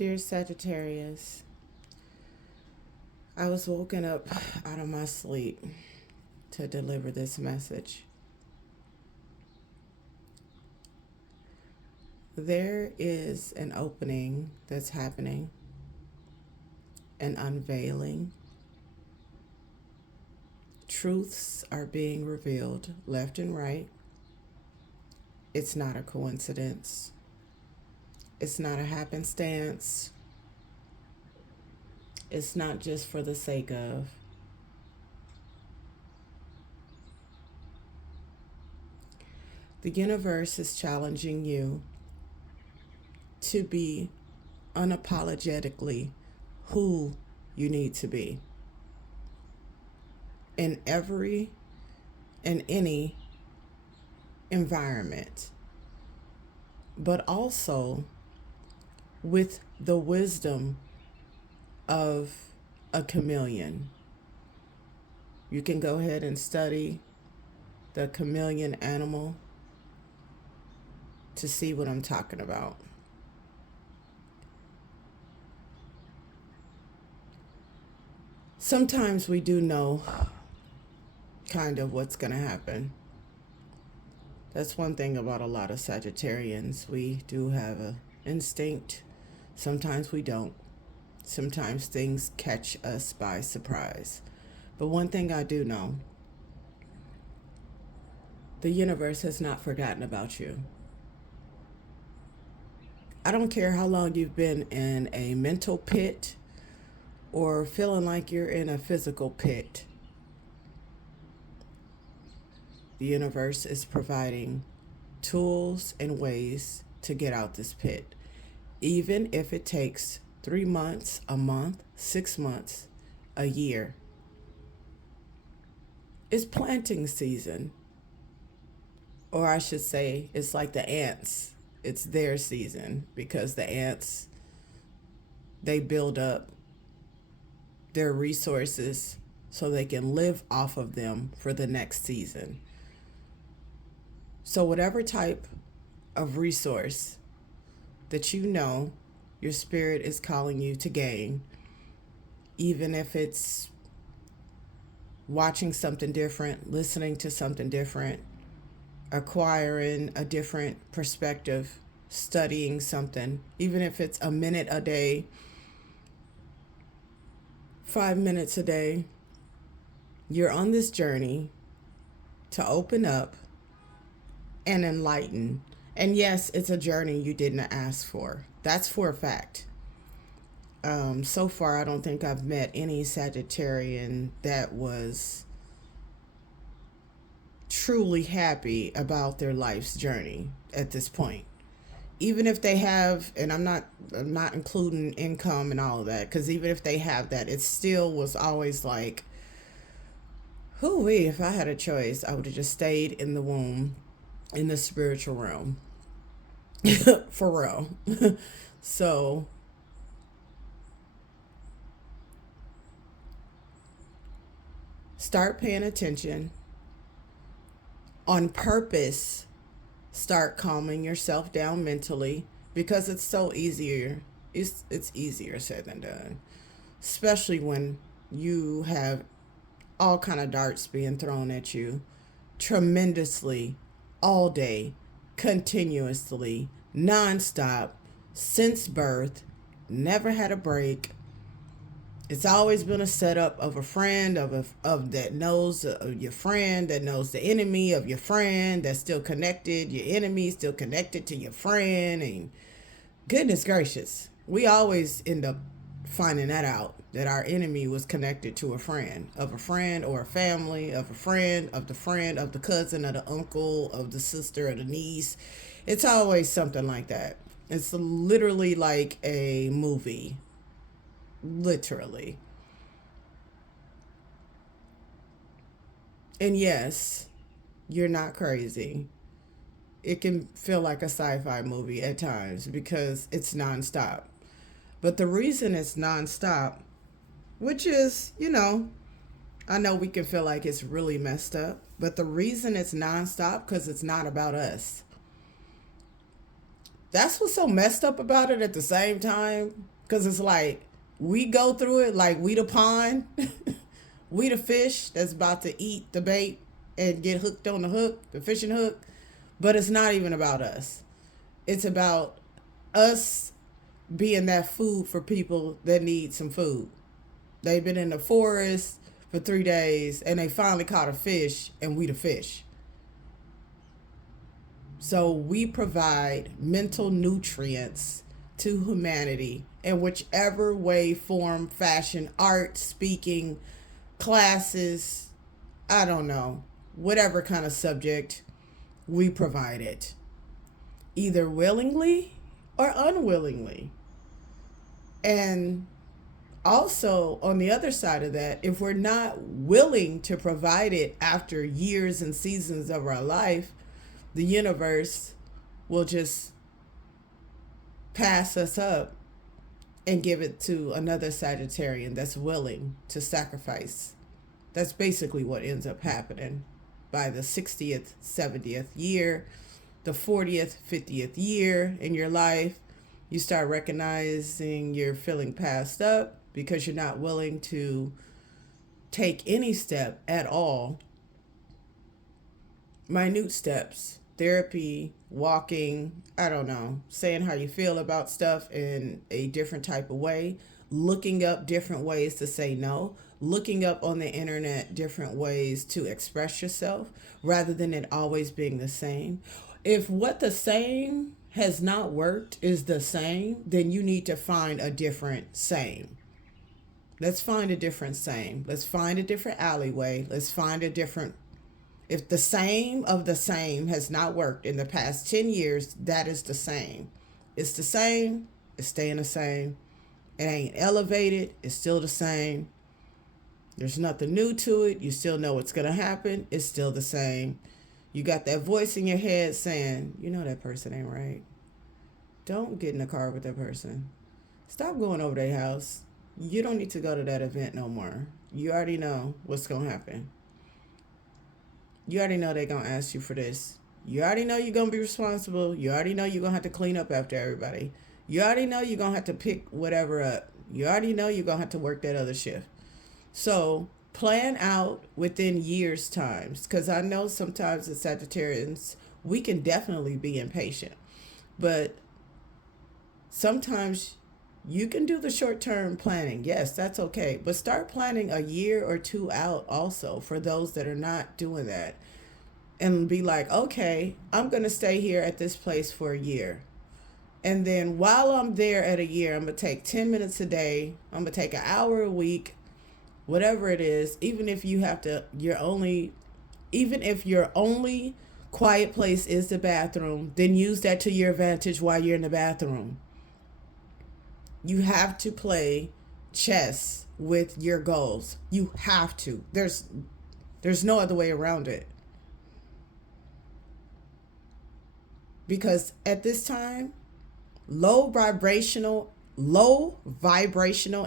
Dear Sagittarius, I was woken up out of my sleep to deliver this message. There is an opening that's happening, an unveiling. Truths are being revealed left and right. It's not a coincidence. It's not a happenstance. It's not just for the sake of. The universe is challenging you to be unapologetically who you need to be in every and any environment, but also with the wisdom of a chameleon. You can go ahead and study the chameleon animal to see what I'm talking about. Sometimes we do know kind of what's going to happen. That's one thing about a lot of Sagittarians. We do have an instinct. Sometimes we don't. Sometimes things catch us by surprise. But one thing I do know, the universe has not forgotten about you. I don't care how long you've been in a mental pit or feeling like you're in a physical pit. The universe is providing tools and ways to get out this pit, even if it takes 3 months, a month, 6 months, a year. It's planting season. Or I should say, it's like the ants. It's their season because the ants, they build up their resources so they can live off of them for the next season. So whatever type of resource that you know your spirit is calling you to gain, even if it's watching something different, listening to something different, acquiring a different perspective, studying something, even if it's a minute a day, 5 minutes a day, you're on this journey to open up and enlighten. And yes, it's a journey you didn't ask for. That's for a fact. So far, I don't think I've met any Sagittarian that was truly happy about their life's journey at this point. Even if they have, and I'm not including income and all of that, because even if they have that, it still was always like, hoo-wee, if I had a choice, I would have just stayed in the womb, in the spiritual realm. For real. So start paying attention on purpose. Start calming yourself down mentally, because it's so easier. It's easier said than done, especially when you have all kind of darts being thrown at you tremendously all day, continuously, nonstop, since birth, never had a break. It's always been a setup of a friend of that knows your friend, that knows the enemy of your friend, that's still connected. Your enemy still connected to your friend, and goodness gracious, we always end up finding that out, that our enemy was connected to a friend or a family of a friend of the cousin of the uncle of the sister of the niece. It's always something like that. It's literally like a movie. Literally. And yes, you're not crazy. It can feel like a sci-fi movie at times because it's nonstop. But the reason it's nonstop, which is, I know we can feel like it's really messed up, but the reason it's nonstop because it's not about us. That's what's so messed up about it at the same time. Because it's like we go through it like we the pond, we the fish that's about to eat the bait and get hooked on the hook, the fishing hook. But it's not even about us. It's about us being that food for people that need some food. They've been in the forest for 3 days and they finally caught a fish, and we the fish. So we provide mental nutrients to humanity in whichever way, form, fashion, art, speaking, classes, I don't know, whatever kind of subject, we provide it, either willingly or unwillingly. And also, on the other side of that, if we're not willing to provide it after years and seasons of our life, the universe will just pass us up and give it to another Sagittarian that's willing to sacrifice. That's basically what ends up happening by the 60th, 70th year, the 40th, 50th year in your life. You start recognizing you're feeling passed up because you're not willing to take any step at all. Minute steps, therapy, walking, I don't know, saying how you feel about stuff in a different type of way, looking up different ways to say no, looking up on the internet different ways to express yourself rather than it always being the same. If what the same has not worked is the same, then you need to find a different same. Let's find a different same. Let's find a different alleyway. Let's find a different. If the same of the same has not worked in the past 10 years, that is the same. It's the same. It's staying the same. It ain't elevated. It's still the same. There's nothing new to it. You still know what's going to happen. It's still the same. You got that voice in your head saying, you know that person ain't right. Don't get in the car with that person. Stop going over their house. You don't need to go to that event no more. You already know what's going to happen. You already know they're going to ask you for this. You already know you're going to be responsible. You already know you're going to have to clean up after everybody. You already know you're going to have to pick whatever up. You already know you're going to have to work that other shift. So plan out within years' times, because I know sometimes as Sagittarians, we can definitely be impatient. But sometimes you can do the short-term planning. Yes, that's okay. But start planning a year or two out also for those that are not doing that. And be like, okay, I'm going to stay here at this place for a year. And then while I'm there at a year, I'm going to take 10 minutes a day. I'm going to take an hour a week, whatever it is. Even if you have to, even if your only quiet place is the bathroom, then use that to your advantage while you're in the bathroom. You have to play chess with your goals. You have to. There's no other way around it. Because at this time, low vibrational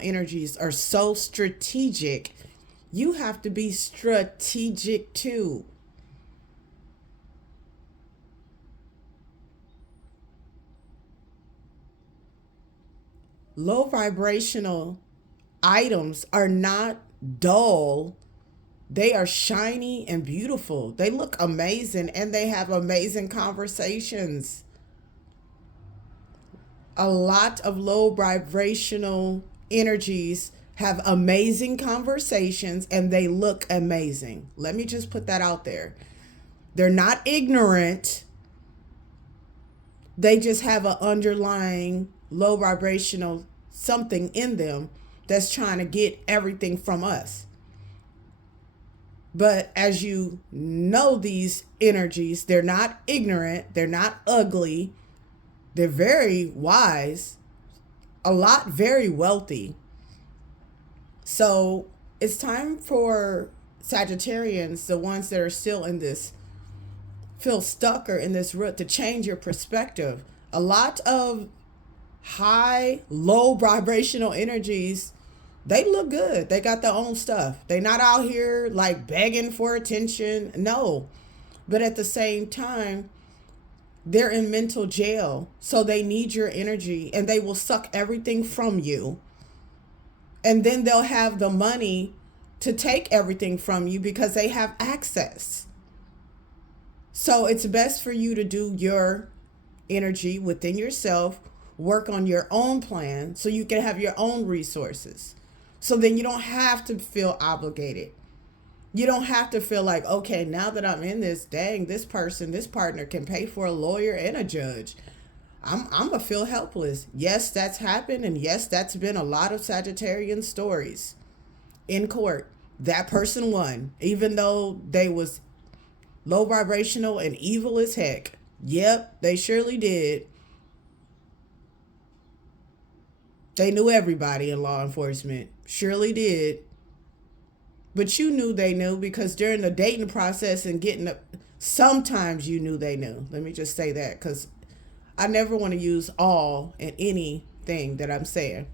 energies are so strategic. You have to be strategic too. Low vibrational items are not dull. They are shiny and beautiful. They look amazing and they have amazing conversations. A lot of low vibrational energies have amazing conversations and they look amazing. Let me just put that out there. They're not ignorant. They just have an underlying low vibrational something in them that's trying to get everything from us. But as you know, these energies, they're not ignorant, they're not ugly, they're very wise, a lot very wealthy. So it's time for Sagittarians, the ones that are still in this, feel stuck or in this rut, to change your perspective. A lot of low vibrational energies, they look good. They got their own stuff. They're not out here like begging for attention. No. But at the same time, They're in mental jail, so they need your energy and they will suck everything from you. And then they'll have the money to take everything from you because they have access. So it's best for you to do your energy within yourself, work on your own plan so you can have your own resources. So then you don't have to feel obligated. You don't have to feel like, okay, now that I'm in this, dang, this person, this partner can pay for a lawyer and a judge. I'm gonna feel helpless. Yes, that's happened, and yes, that's been a lot of Sagittarian stories in court. That person won, even though they was low vibrational and evil as heck. Yep, they surely did. They knew everybody in law enforcement. Surely did. But you knew they knew because during the dating process and getting up, sometimes you knew they knew. Let me just say that because I never want to use all in anything that I'm saying.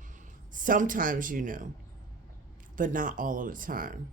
Sometimes you knew, but not all of the time.